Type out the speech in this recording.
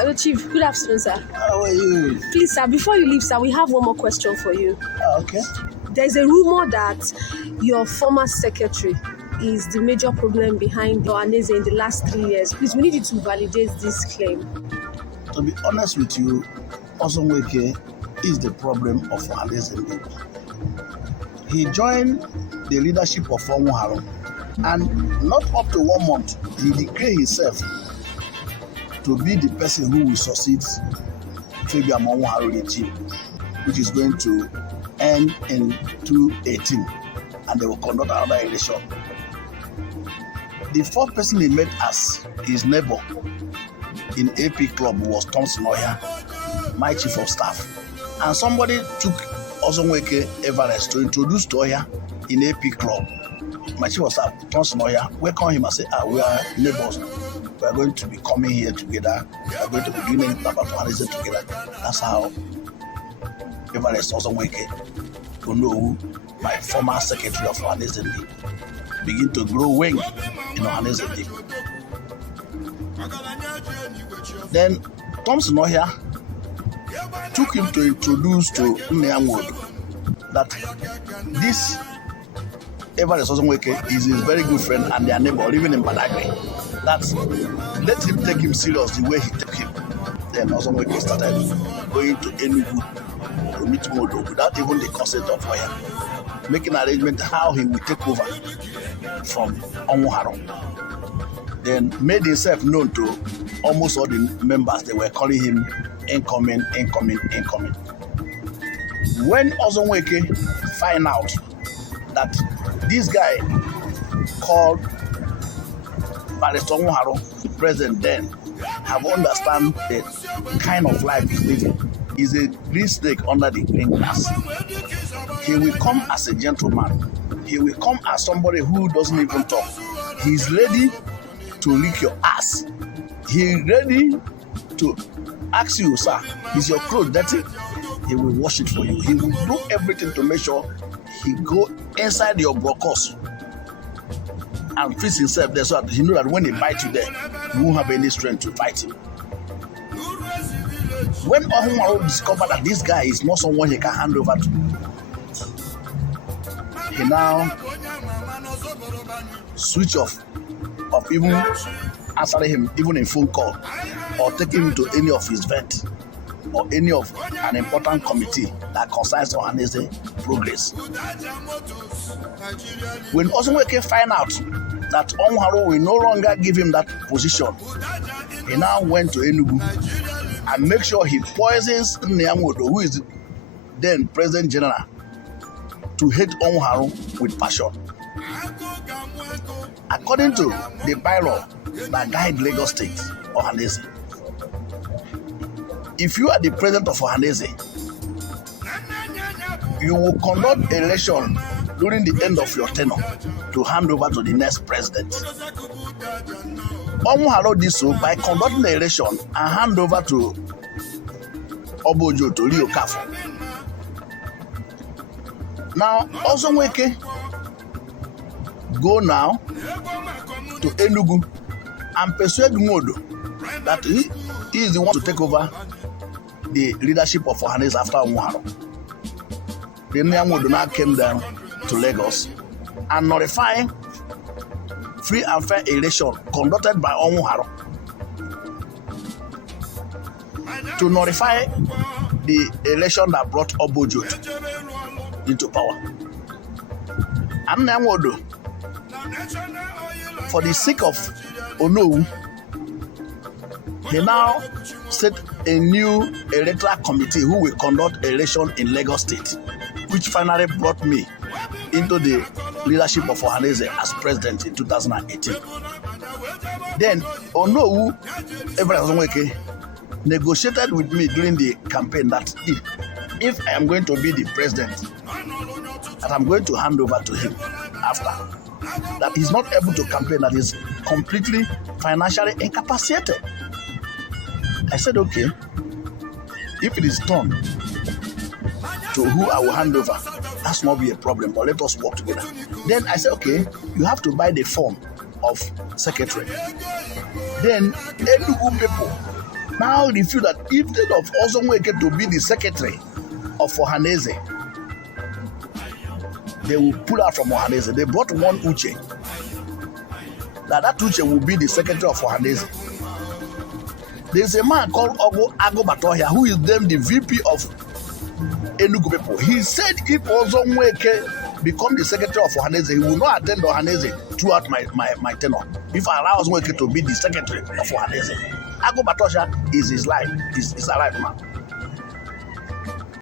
Hello, Chief. Good afternoon, sir. How are you? Please, sir, before you leave, sir, we have one more question for you. Okay. There's a rumor that your former secretary is the major problem behind Ohanaeze in the last 3 years. Please, we need you to validate this claim. To be honest with you, Ozonweke is the problem of Ohanaeze Ndigbo. He joined the leadership of Onowu, and not up to 1 month, he declared himself to be the person who will succeed Fabian Onowu regime, which is going to end in 2018, and they will conduct another election. The fourth person he met as his neighbor in AP Club was Thompson Oya, my chief of staff. And somebody took Ozonweke Everest to introduce to Oya in AP Club. My chief of staff, Thompson Oya, welcome him and say, we are neighbors. We are going to be coming here together. We are going to be doing about Ohanaeze together. That's how Everest Ozonweke, Onowu, my former secretary of Ohanaeze, begin to grow wing in Ohanaeze. Then Thompson Oya took him to introduce to Ndigbo that this Everest Ozonweke is his very good friend and their neighbor living in Aguene. That let him take him serious the way he took him. Then Ozonweke started going to Enugu to meet Modo without even the consent of Oya, making arrangement how he will take over from Onowu. Then made himself known to almost all the members. They were calling him incoming. When Ozonweke find out that this guy called Barrister Onowu, president then, have understand the kind of life he's living. He's a green snake under the green grass. He will come as a gentleman. He will come as somebody who doesn't even talk. He's ready to lick your ass. He's ready to ask you, sir, is your clothes dirty? He will wash it for you. He will do everything to make sure he go inside your brocos and fix himself there so that he know that when he bite you there, you won't have any strength to fight him. When Onowu discovered that this guy is not someone he can hand over to, he now switch off of even answering him even in phone call or taking him to any of his events or any of an important committee that concerns Ohanaeze progress. When Ozonweke find out that Onowu will no longer give him that position, he now went to Enugu and make sure he poisons Ndigbo, who is then President General, to hate Onowu with passion. According to the bylaw that guide Lagos State, Ohanaeze, if you are the president of Ohanaeze, you will conduct election during the end of your tenure to hand over to the next president. Onowu did so by conducting the election and hand over to Obojo to Rio Kafo. Now, Ozonweke go now to Enugu and persuade Modo that he is the one to take over the leadership of Ohanaeze after Onowu. Then Modo now came down to Lagos and notified free and fair election conducted by Onowu to notify the election that brought Obojo into power. And Ndigbo, for the sake of Onowu, he now set a new electoral committee who will conduct election in Lagos State, which finally brought me into the leadership of Ohanaeze as president in 2018. Then Onowu, Everest Ozonweke, negotiated with me during the campaign that if I am going to be the president, that I'm going to hand over to him after. That he's not able to campaign, that he's completely financially incapacitated. I said, okay, if it is done to who I will hand over, that's not be a problem, but let us work together. Then I said, okay, you have to buy the form of secretary. Then Enugu people now refuse that instead of Ozonweke to be the secretary of Ohanaeze, they will pull out from Ohanaeze. They brought one Uche. That Uche will be the secretary of Ohanaeze. There's a man called Ogbonna who is then the VP of Enugu people. He said if Ozonweke become the secretary of Ohanaeze, he will not attend Ohanaeze throughout my tenure. If I allow Ozonweke to be the secretary of Ohanaeze, Ogbonna is his life, is alive now.